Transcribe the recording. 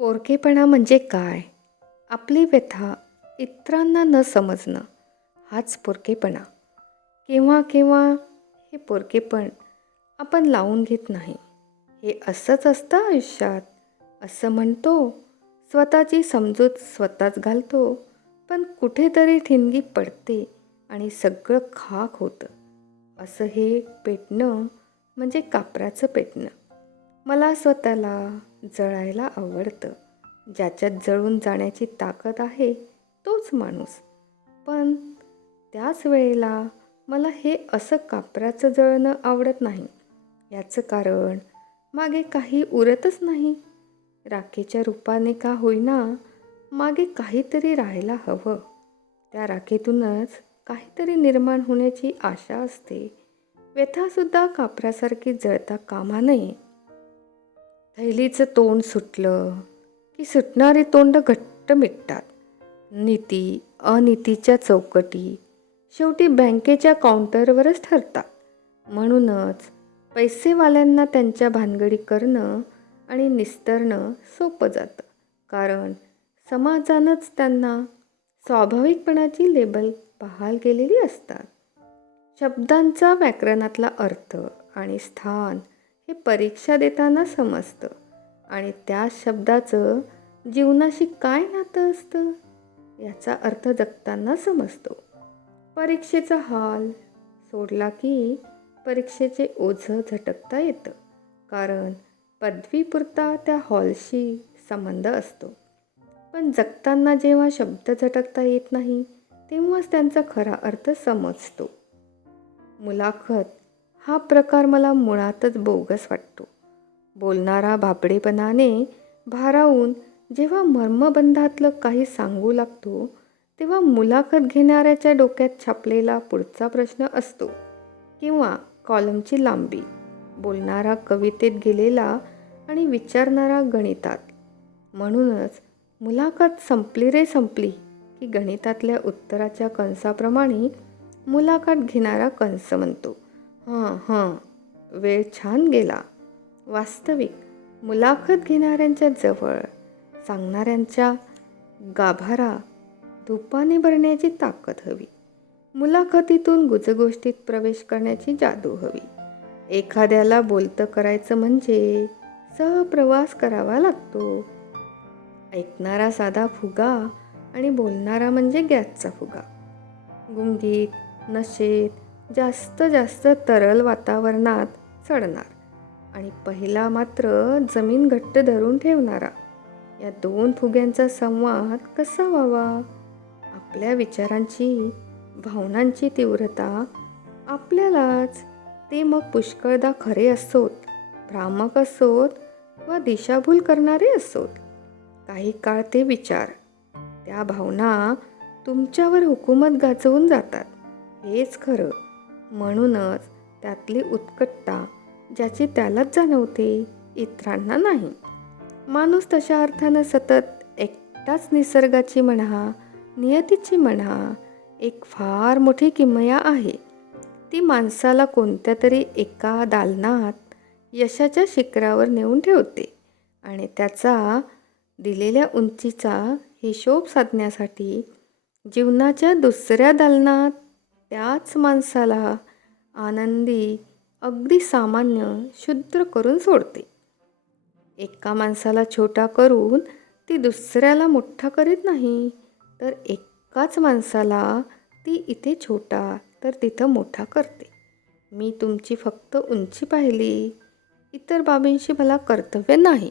पोरकेपणा म्हणजे काय? आपली व्यथा इतरांना न समजणं हाच पोरकेपणा. केव्हा केव्हा हे पोरकेपण आपण लावून घेत नाही. हे असंच असतं आयुष्यात असं म्हणतो. स्वतःची समजूत स्वतःच घालतो, पण कुठेतरी ठिणगी पडते आणि सगळं खाक होतं. असं हे पेटणं म्हणजे कापराचं पेटणं. मला स्वतःला जळायला आवडतं. ज्याच्यात जळून जाण्याची ताकद आहे तोच माणूस. पण त्याच वेळेला मला हे असं कापराचं जळणं आवडत नाही. याचं कारण मागे काही उरतच नाही. राखेच्या रूपाने का होईना मागे काहीतरी राहायला हवं. त्या राखेतूनच काहीतरी निर्माण होण्याची आशा असते. व्यथासुद्धा कापरासारखी जळता कामा नये. थैलीचं तोंड सुटलं की सुटणारी तोंड घट्ट मिटतात. नीती अनीतीच्या चौकटी शेवटी बँकेच्या काउंटरवरच ठरतात. म्हणूनच पैसेवाल्यांना त्यांच्या भानगडी करणं आणि निस्तरणं सोपं जातं. कारण समाजानंच त्यांना स्वाभाविकपणाची लेबल बहाल केलेली असतात. शब्दांचा व्याकरणातला अर्थ आणि स्थान हे परीक्षा देताना समजतं आणि त्या शब्दाचं जीवनाशी काय नातं असतं याचा अर्थ जगताना समजतो. परीक्षेचा हाल सोडला की परीक्षेचे ओझं झटकता येतं. कारण पदवीपुरता त्या हॉलशी संबंध असतो. पण जगताना जेव्हा शब्द झटकता येत नाही तेव्हाच त्यांचा खरा अर्थ समजतो. मुलाखत हा प्रकार मला मुळातच बोगस वाटतो. बोलणारा भाबडेपणाने भारावून जेव्हा मर्मबंधातलं काही सांगू लागतो तेव्हा मुलाखत घेणाऱ्याच्या डोक्यात छापलेला पुढचा प्रश्न असतो किंवा कॉलमची लांबी. बोलणारा कवितेत गेलेला आणि विचारणारा गणितात. म्हणूनच मुलाखत संपली रे संपली की गणितातल्या उत्तराच्या कंसाप्रमाणे मुलाखत घेणारा कंस म्हणतो, हां वेळ छान गेला. वास्तविक मुलाखत घेणाऱ्यांच्या जवळ सांगणाऱ्यांच्या गाभारा धुपाने भरण्याची ताकद हवी. मुलाखतीतून गुजगोष्टीत प्रवेश करण्याची जादू हवी. एखाद्याला बोलतं करायचं म्हणजे सहप्रवास करावा लागतो. ऐकणारा साधा फुगा आणि बोलणारा म्हणजे गॅसचा फुगा. गुंगीत नशेत जास्त तरल वातावरणात चढणार आणि पहिला मात्र जमीन घट्ट धरून ठेवणारा. या दोन फुग्यांचा संवाद कसा व्हावा? आपल्या विचारांची भावनांची तीव्रता आपल्यालाच. ते मग पुष्कळदा खरे असोत, भ्रामक असोत वा दिशाभूल करणारे असोत. काही काळ ते विचार त्या भावना तुमच्यावर हुकूमत गाजवून जातात. हेच खरं. म्हणूनच त्यातली उत्कटता ज्याची त्यालाच जाणवते, इतरांना नाही. माणूस तशा अर्थानं सतत एकटाच निसर्गाची म्हणा नियतीची म्हणा एक फार मोठी किमया आहे. ती माणसाला कोणत्या तरी एका दालनात यशाच्या शिखरावर नेऊन ठेवते आणि त्याचा दिलेल्या उंचीचा हिशोब साधण्यासाठी जीवनाच्या दुसऱ्या दालनात त्याच माणसाला आनंदी अगदी सामान्य क्षुद्र करून सोडते. एका माणसाला छोटा करून ती दुसऱ्याला मोठा करीत नाही, तर एकाच माणसाला ती इथे छोटा तर तिथं मोठा करते. मी तुमची फक्त उंची पाहिली, इतर बाबींशी मला कर्तव्य नाही.